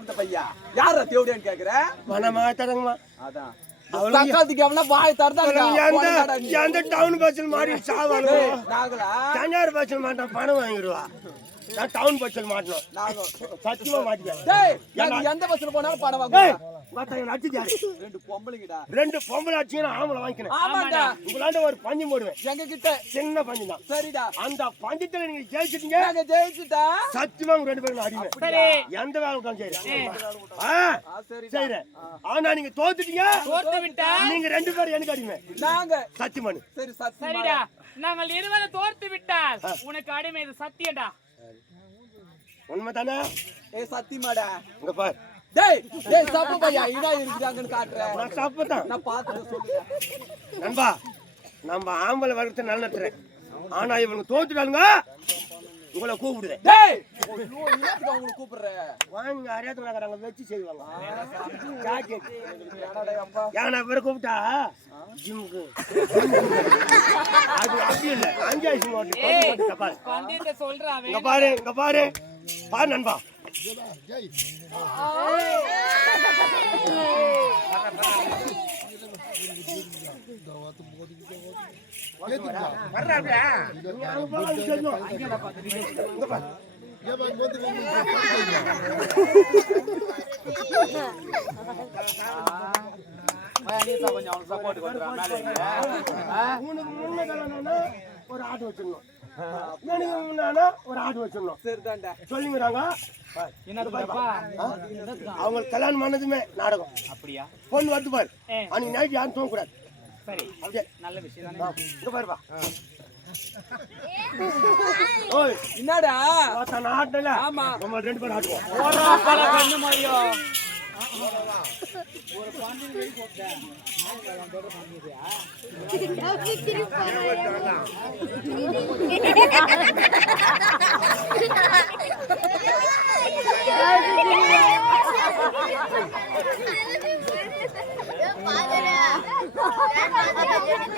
அந்த பையா யார தேவடியான்னு கேக்குற மனமா தரங்கம்மா அதான் தக்காளத்துக்கு எவனா வாய் தரதா எந்த டவுன் பஸ்ஸில் மாறி சாவாங்க நாங்களா தனியார் பஸ்ஸில் மாட்டோம் பணம் வாங்கிடுவா நான் டவுன் பஸ்ஸில் மாட்டணும் நாங்க சத்தியமா மாட்டிக்கிறேன் டேய் நான் எந்த பஸ்ல போனாலும் பணம் வாங்குவேன் மாட்டாங்க அடிச்சாரு ரெண்டு பொம்பளைங்கடா 2 பொம்பளை அடிச்சீங்கன்னா ஆம்பளை வாங்கிக்கணும் ஆமாடா உங்களாண்ட ஒரு பஞ்சு போடுவேன் எங்க கிட்ட சின்ன பஞ்சு தான் சரிடா அந்த பஞ்சத்துல நீங்க ஜெயிச்சிட்டீங்க நாங்க ஜெயிச்சிட்டா சத்தியமா உங்க 2 பேரும் அடிமை சரி எந்த வேலை தான் செய்யறேன் சரிடா செய்யறேன் ஆனா நீங்க தோத்துட்டீங்க தோத்து விட்டா நீங்க 2 பேரும் எனக்கு அடிமை நாங்க சத்தியமானு சரி சத்தியமா சரிடா நாங்கள் இருவரும் தோத்து விட்டால் உனக்கு அடிமை இது சத்தியம்டா உண்மைதானே ஏய் சத்தியமாடா இங்க பாரு டேய் டேய் சப்பு பையா இதா இருக்குதாங்கன்னு காட்றேன் நான் சாப்பிட்டேன் நான் பார்த்துட்டு சொல்லுங்க நண்பா நம்ம ஆம்பளை வளர்த்து நல்ல நட்டுறேன் ஆனா இவங்க தோத்துட்டானுங்க உங்களை கூப்பிடுறேன் டேய் ஐயோ என்னத்துக்கு அவங்க கூப்பிடுற வாங்க அறியாத நகராங்க வச்சு செய்வாங்க ஜாக்கெட் என்னடா அப்பா ஏன்னா பேரை கூப்பிட்டா ஜிம்முக்கு அது அப்படி இல்லை 5,000 ஓட்டு பாரு பந்தயத்தை சொல்றான் இங்க பாரு பாரு நண்பா ஒரு ஆடு வச்சிடணும் ஒரு ஆடு வச்சிடணும் சரிதான்டா சொல்லிங்கிறாங்க அவங்க கல்யாணம் பண்ணதுமே நாடகம் அப்படியா பொண்ணு வந்து பாரு அன்னைக்கு நைட் யாரும் தூங்கக்கூடாது சரி அப்படியே நல்ல விஷயம் தானே இங்க பாருப்பா ஓய் என்னடா நான் ஆட்டல ஆமா நம்ம 2 பேரும் ஆட்டுவோம் ஓரா பல கண்ணு மாதிரியோ ஒரு பாண்டி வெடி போட்டேன் Padre.